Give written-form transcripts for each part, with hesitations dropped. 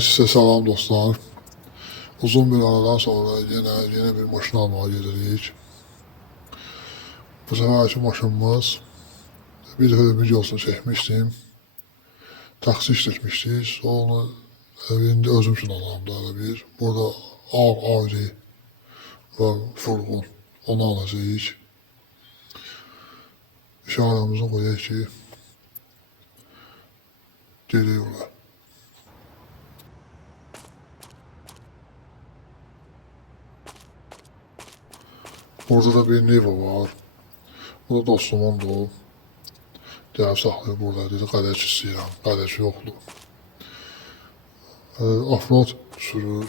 Hər sizə salam dostlar. Uzun bir aradan sonra yine bir maşın almağa gedirik. Bu seferki maşınımız bir dəfə videosunu çəkmişdim. Taksi işletmişdik. Sonra indi özüm üçün alalım da bir. Burada Audi və furgon. Onu alacağıq. İşarəmizi qoyaq ki, gelirik ola. Burada da bir Nivo var. Bu da dostumundur. Gəlib saxlayıb burada dedi, qədəç istəyirəm, qədəç yoxdur. Offroad sürür.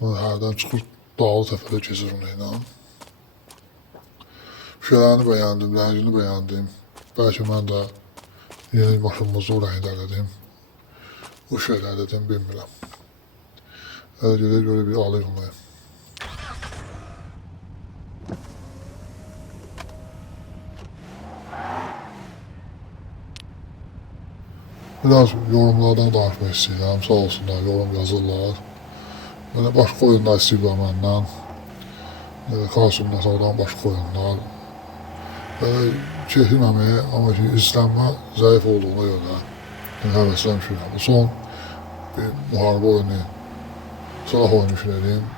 Hərdən çıxır, dağlı təpədə keçir onunla. Şələrini bəyəndim, rəngini bəyəndim. Bəlkə mən də yeni maşınımızı o rəngdə elədim. O şeylər dedim, bilmirəm. Hələ görə bir alayım onu. Biraz yorumlardan danışmaq istəyirəm, sağ olsunlar, yorum yazırlar. Böyle başqa oyunlar istəyirlər məndən. Karşımda sağdan başqa oyunlar. Böyle keyfim əməyi, amma ki, izlənmə zəif olduğuna görə həvəslənmişəm. Son bir müharibə oyunu, silah oyunu düşünelim.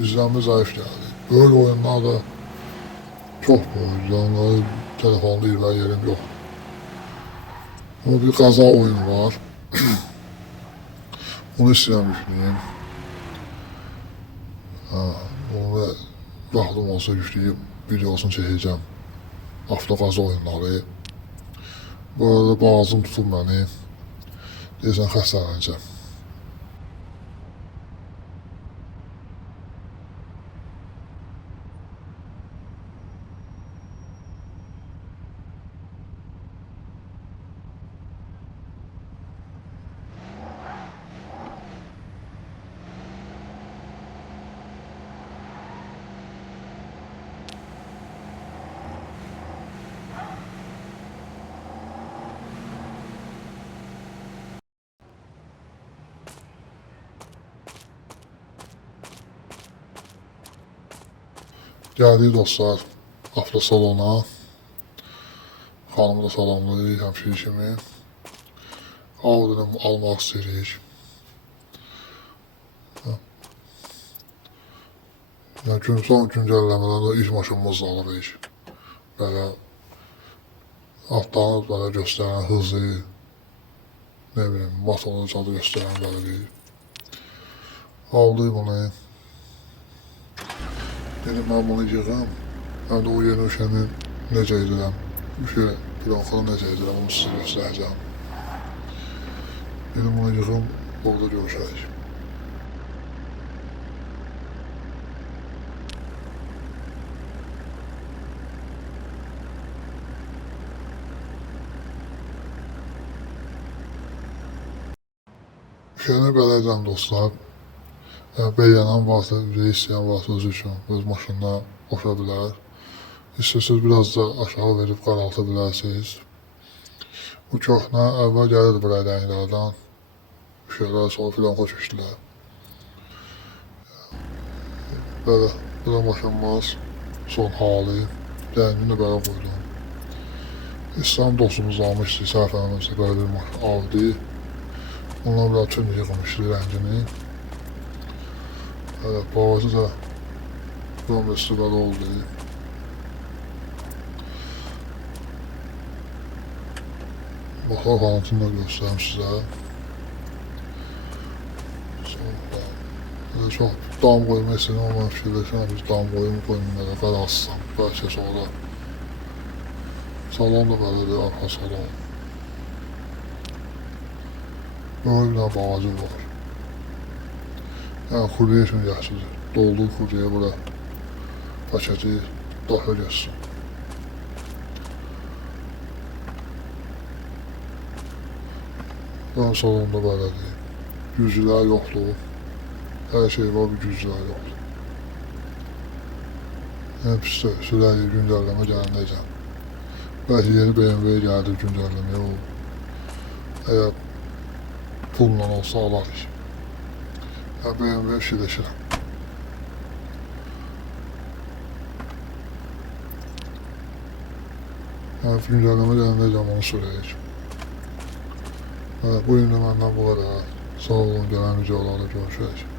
İzlənmə zəif gəldi. Böyle oyunlar da çox böyük, onları telefonda izləyən yerim yox. Ama bir kaza oyunu var. Onu istəyirəm yükləyim. Onu vaxtım olsa yükləyib videosunu çəkəcəm. Avtoqaza oyunları. Bu arada boğazım tutub məni. Deyəsən xəstələnəcəm. Gəldik dostlar avtosalona. Xanımı da salamlayırıq həmşəri kimi. Audi'ni almaq istəyirik. Son güncəlləmədən də ilk maşınımızla alırıq. Belə altlarını belə göstərən hızı, ne bileyim, motorunu cadı göstərən belə bir. Aldık bunu. Dedim ben bunu yığım. Ben de o yeni uşağını necə edirəm. Şöyle planxını necə edirəm, onu sizə göstərəcəm. Dedim bunu yığım, orada görüşək. Uşağını belə edirəm dostlar. Beğenen varsa, istəyən varsa özü üçün öz maşınına qoşa bilər. İstəsəz biraz da aşağı verib qaralta bilərsiniz. Bu köhnə əvvəl gəlirdi bu rənglərdən. Şeylər sonra filan qoşmuşdular. Belə, bu da maşınımız son hali. Rəngini belə qoydum. İslam dostumuz almışdı, səhvənimizdə belə bir maşın aldı. Ondan biraz tüm yığmışdı rəngini. Evet, boğazı da romresi böyle oldu. Motor kanatını da göstereyim size. Sonra çok dam koyma istedim ama fikirleşen biz dam koyumu koymayla qaralsam. Belki sonra salon da böyle bir arka salon. Böyle bir boğazı var. Yani kurye için yaxşıdır. Dolduğu kuryeye bura paketi daxil etsin. Ön salonda belədir. Güclülər yoxdur. Hər şey var, bir güclülər yoxdur. En pis sürəli güncəlləmə gələnəcəm. Belki yeni BMW geldi güncellemeye o. Eğer pulla olsa alarıq. Yəni BMW fikirləşirəm. Yəni güncəlləmə gələndə onu sürəyik. Bu gün də məndən bu qədər. Sağ olun, gələn videolarda görüşürük.